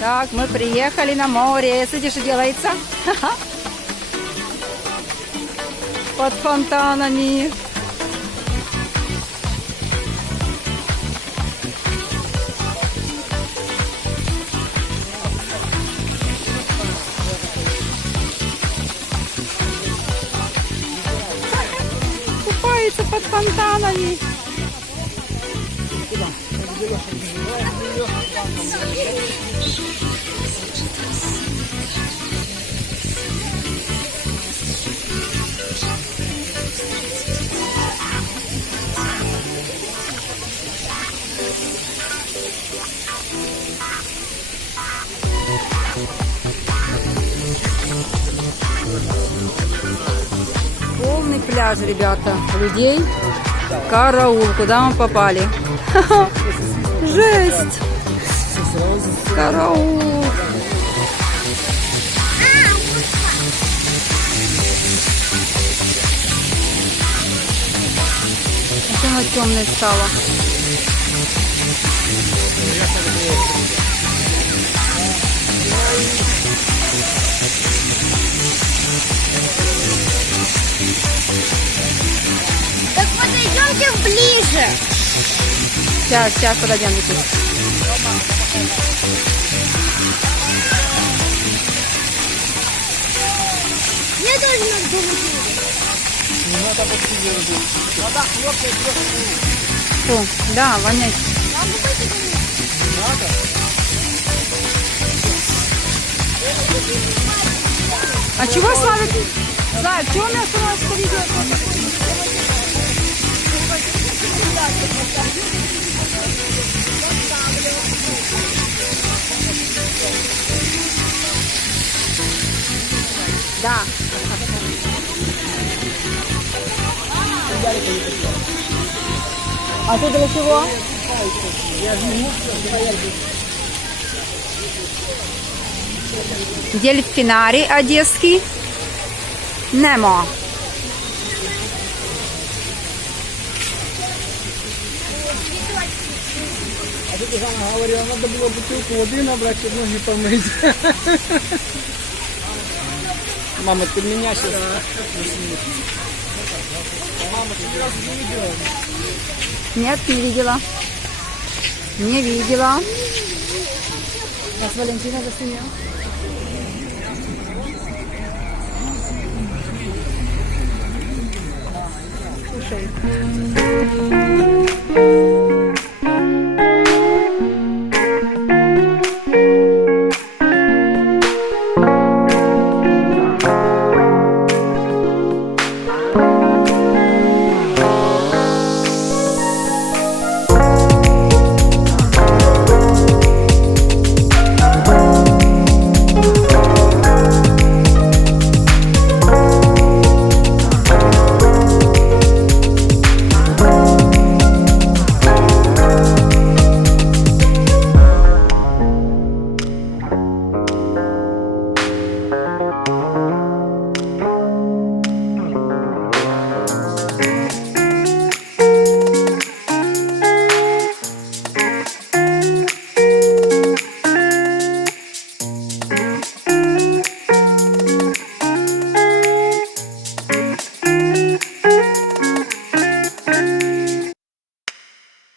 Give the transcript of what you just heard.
Так, мы приехали на море. Смотрите, что делается. Под фонтанами. Купается под фонтанами. Полный пляж, ребята. Людей. Караул. Куда мы попали? Жесть. Караул. Еще она темная стала. Так подойдемте ближе. Сейчас подойдем. Я тоже надо думать. Фу, да, воняет. А чего Славик? Славик, чего меня остановился видео? Да. А ты для чего? Дельфинарий одесский. Немо. А ты Жанна говорила, надо было бутылку воды набрать, чтобы ноги помыть. Мама, ты меня сейчас... Мама, ты ни разу не видела? Нет, не видела. Не видела. Нас Валентина засняла. Слушай.